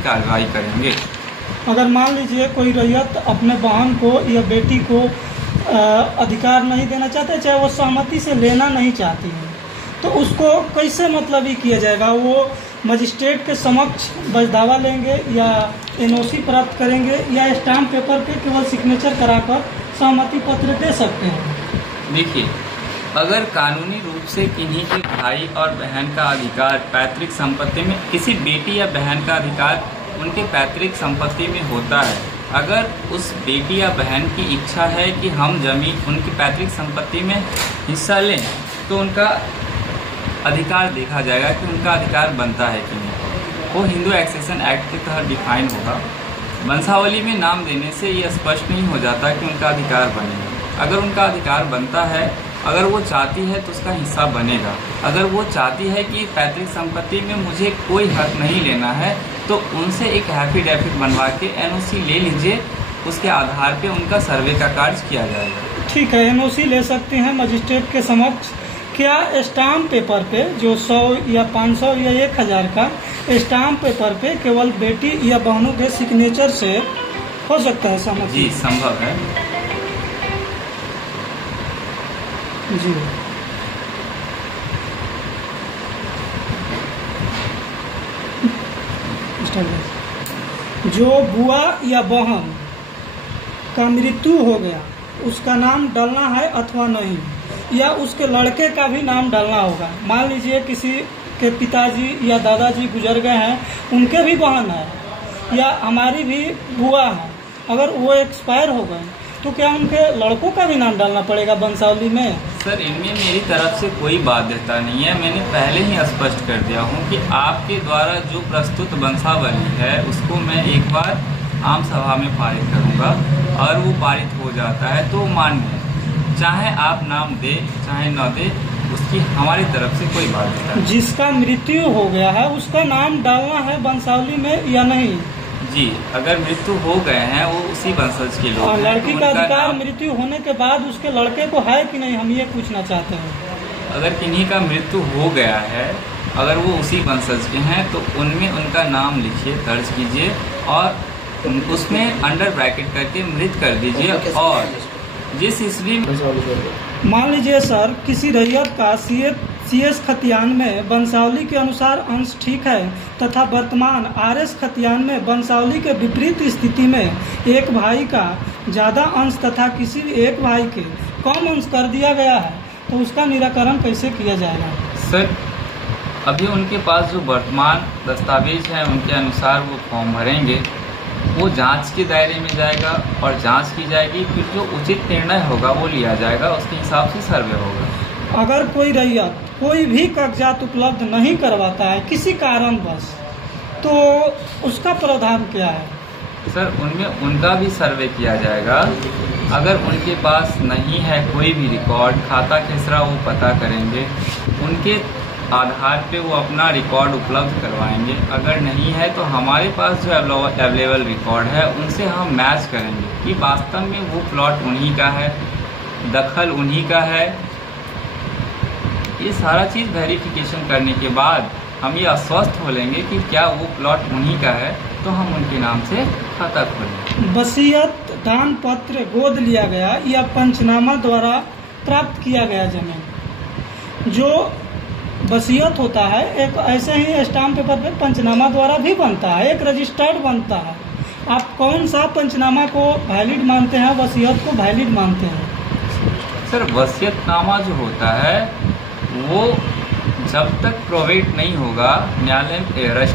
की कार्रवाई करेंगे। अगर मान लीजिए कोई रैयत अपने बहन को या बेटी को अधिकार नहीं देना चाहते, चाहे वो सहमति से लेना नहीं चाहती है, तो उसको कैसे मतलब ही किया जाएगा? वो मजिस्ट्रेट के समक्ष बजदावा लेंगे या एनओसी प्राप्त करेंगे या स्टाम्प पेपर पे केवल सिग्नेचर कराकर सहमति पत्र दे सकते हैं? देखिए, अगर कानूनी रूप से किन्हीं के भाई और बहन का अधिकार पैतृक संपत्ति में, किसी बेटी या बहन का अधिकार उनके पैतृक संपत्ति में होता है, अगर उस बेटी या बहन की इच्छा है कि हम जमीन उनकी पैतृक संपत्ति में हिस्सा लें, तो उनका अधिकार देखा जाएगा कि उनका अधिकार बनता है कि नहीं। वो हिंदू एक्सेशन एक्ट के तहत डिफाइन होगा। वंशावली में नाम देने से ये स्पष्ट नहीं हो जाता कि उनका अधिकार बनेगा। अगर उनका अधिकार बनता है, अगर वो चाहती है तो उसका हिस्सा बनेगा। अगर वो चाहती है कि पैतृक संपत्ति में मुझे कोई हक नहीं लेना है, तो उनसे एक एफिडेविट बनवा के एनओसी ले लीजिए, उसके आधार पे उनका सर्वे का कार्य किया जाएगा। ठीक है, एनओसी ले सकते हैं मजिस्ट्रेट के समक्ष। क्या स्टाम्प पेपर पे जो 100 या 500 या 1000 का स्टाम्प पेपर पे केवल बेटी या बहनों के सिग्नेचर से हो सकता है सहमति? जी, संभव है। जी, जो बुआ या बहन का मृत्यु हो गया, उसका नाम डालना है अथवा नहीं, या उसके लड़के का भी नाम डालना होगा। मान लीजिए किसी के पिताजी या दादाजी गुजर गए हैं, उनके भी बहन है या हमारी भी बुआ है, अगर वो एक्सपायर हो गए तो क्या उनके लड़कों का भी नाम डालना पड़ेगा वंशावली में? सर, इनमें मेरी तरफ से कोई बाध्यता नहीं है। मैंने पहले ही स्पष्ट कर दिया हूँ कि आपके द्वारा जो प्रस्तुत वंशावली है उसको मैं एक बार आम सभा में पारित करूँगा, और वो पारित हो जाता है तो मान्य है। चाहे आप नाम दे चाहे न दे, उसकी हमारी तरफ से कोई बाध्यता नहीं। जिसका मृत्यु हो गया है उसका नाम डालना है वंशावली में या नहीं? जी, अगर मृत्यु हो गए हैं वो उसी वंशज के लोग हैं, लड़की तो का उनका अधिकार नाम, मृत्यु होने के बाद उसके लड़के को है कि नहीं, हम ये पूछना चाहते हैं। अगर किन्हीं का मृत्यु हो गया है, अगर वो उसी वंशज के हैं, तो उनमें उनका नाम लिखिए, दर्ज कीजिए और उसमें अंडर ब्रैकेट करके मृत कर दीजिए। और जिस ईस्वी मान लीजिए सर, किसी रैयत का सीएस खतियान में वंशावली के अनुसार अंश ठीक है तथा वर्तमान आरएस खतियान में वंशावली के विपरीत स्थिति में एक भाई का ज़्यादा अंश तथा किसी एक भाई के कम अंश कर दिया गया है, तो उसका निराकरण कैसे किया जाएगा? सर, अभी उनके पास जो वर्तमान दस्तावेज हैं उनके अनुसार वो फॉर्म भरेंगे, वो जांच के दायरे में जाएगा और जांच की जाएगी, फिर जो उचित निर्णय होगा वो लिया जाएगा, उसके हिसाब से सर्वे होगा। अगर कोई रैयत कोई भी कागजात उपलब्ध नहीं करवाता है किसी कारणवश, तो उसका प्रावधान क्या है? सर, उनमें उनका भी सर्वे किया जाएगा। अगर उनके पास नहीं है कोई भी रिकॉर्ड, खाता खेसरा वो पता करेंगे, उनके आधार पे वो अपना रिकॉर्ड उपलब्ध करवाएंगे। अगर नहीं है तो हमारे पास जो अवेलेबल रिकॉर्ड है उनसे हम मैच करेंगे कि वास्तव में वो प्लॉट उन्हीं का है, दखल उन्हीं का है। ये सारा चीज़ वेरिफिकेशन करने के बाद हम ये आश्वस्त हो लेंगे कि क्या वो प्लॉट उन्हीं का है, तो हम उनके नाम से खाता खोलेंगे। वसीयत, दान पत्र, गोद लिया गया या पंचनामा द्वारा प्राप्त किया गया जमीन, जो वसीयत होता है एक ऐसे ही स्टाम्प पेपर पे पंचनामा द्वारा भी बनता है, एक रजिस्टर्ड बनता है। आप कौन सा पंचनामा को वैलिड मानते हैं, वसीयत को वैलिड मानते हैं? सर, वसीयतनामा जो होता है वो जब तक प्रोवेट नहीं होगा न्यायालय